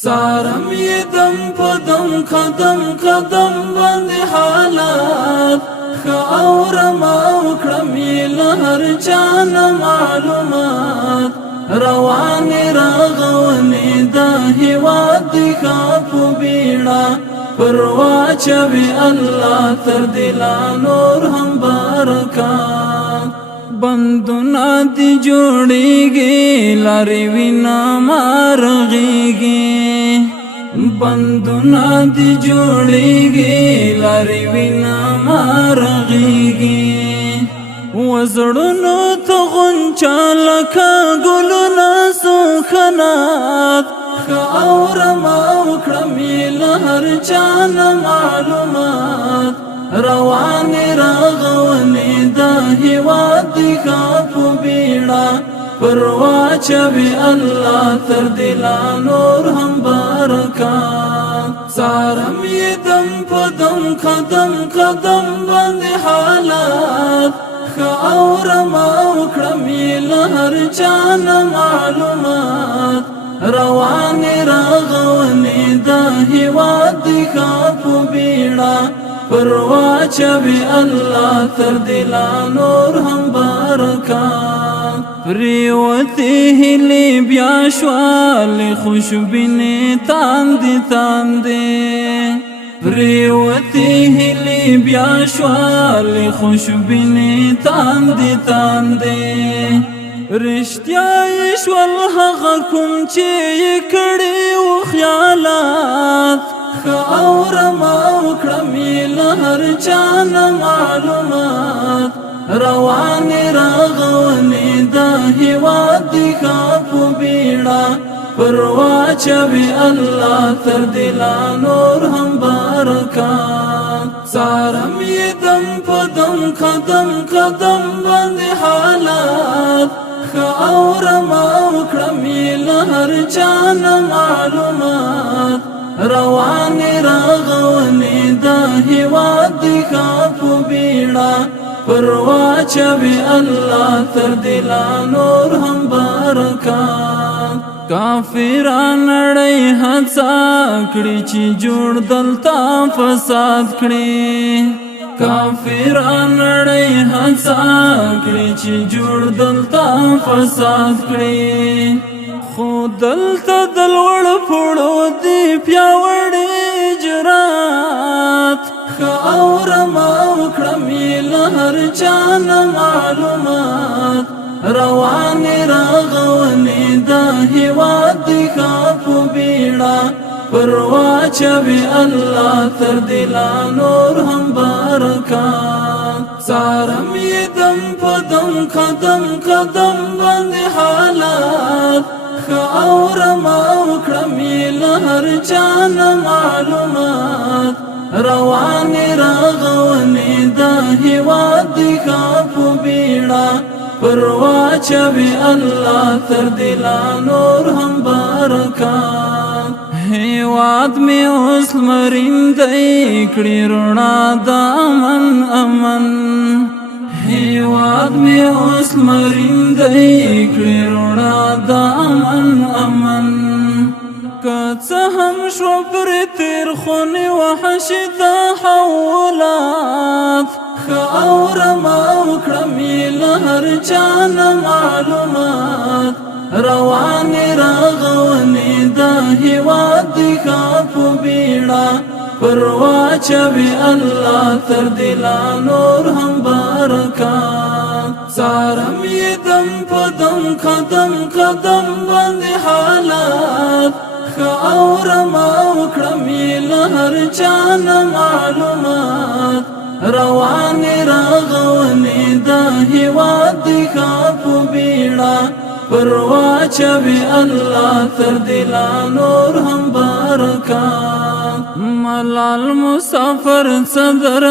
څارم یې دم په دم قدم قدم باندې حالات ښه اورم او کړم یې له هر چا نه معلومات روانې راغونې دا هېواد دې ښه په بیړه پر واچوي الله تر دلا نور هم برکات بندونه دې جوړېږي لارې وینه مارغېږي بندونه دې جوړېږي لارې وینه مارغېږي وزړونو ته غونچه لکه ګلونه سوخنات ښه اورم او کړم یې له هر چا نه معلومات روانې راغونې دا هېواد دې ښه په بیړه پر واچوي الله تر دلا نور هم برکات څارم یې دم په دم قدم قدم باندې حالات ښه اورم او کړم یې له هر چا نه معلومات روانې راغونې دا هېواد دې ښه په بیړه پر واچوي الله تر دلا نور هم برکات پریوتې هیلې بیا شوالې خوشبینې تاندې تاندې پریوتې هیلې بیا شوالې خوشبینې تاندې تاندې رښتیا یې شول هغه کوم چې یې کړي وو خیالات ښه اورم او کړم یې له هر چا نه معلومات روانې راغونې دا هېواد دې ښه په بیړه پر واچوي الله تر دلا نور هم برکات څارم یې دم په دم قدم قدم باندې حالات ښه اورم او کړم یې له هر چا نه معلومات روانې راغونې دا هېواد دې ښه په بیړه پر واچوي الله تر دلا نور هم برکات کافران نړۍ هڅه کړي چې جوړ دلته فساد کړي کافران نړۍ هڅه کړي چې جوړ دلته فساد کړي خو دلته د لوړ پوړو دي پیاوړي اجرات ښه اورم او کړم یې له هر چا نه معلومات روانې راغونې دا هېواد دې ښه په بیړه پر واچوي الله تر دلا نور هم برکات څارم یې دم په دم قدم قدم باندې حالات ښه اورم او کړم یې له هر چا نه معلومات روانې راغونې دا هېواد دې ښه په بیړه پر واچوي الله تر دلا نور هم برکات هېواد مې اوس لمرین دی کړي رڼا د امن امن هېواد مې اوس لمرین دی کړي رڼا د امن امن که څه هم شو پرې تېر خونې وحشي تحولات ښه اورم او کړم یې له هر چا نه معلومات روانې راغونې دا هېواد دې ښه په بیړه پر واچوي الله تر دلا نور هم برکات څارم یې دم په دم قدم قدم باندې حالات ښه اورم او کړم یې له هر چا نه معلومات روانې راغونې دا هېواد دې ښه په بیړه پر واچوي الله تر دلا نور هم برکات ملال مسافر صدر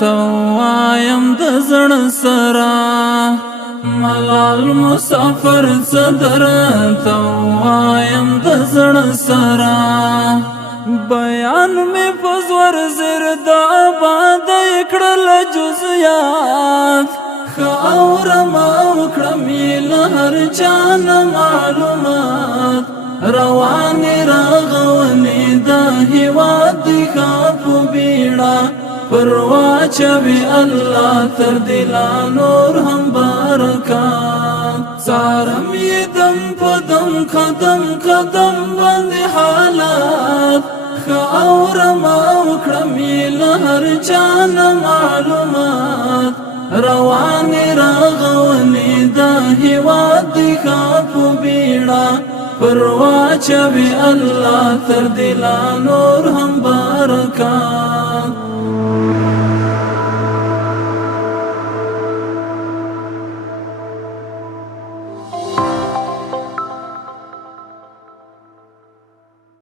ته وایم د زړه سره ملال مسافر صدر ته وایم د زړه سره بیان مې په زور زر د آباد کړل جزیات ښه اورم او کړم یې له هر چا نه معلومات روانې راغونې هیواد دی خاپو بیڑا پرواچوی اللہ تر دلا نور هم برکات سارم یہ دم پدم قدم قدم بند حالات خاورم اوکرمی لہر چان معلومات روان راغونی دا هیواد دی خاپو بیڑا پرواچوی اللہ تر دلا نور هم برکات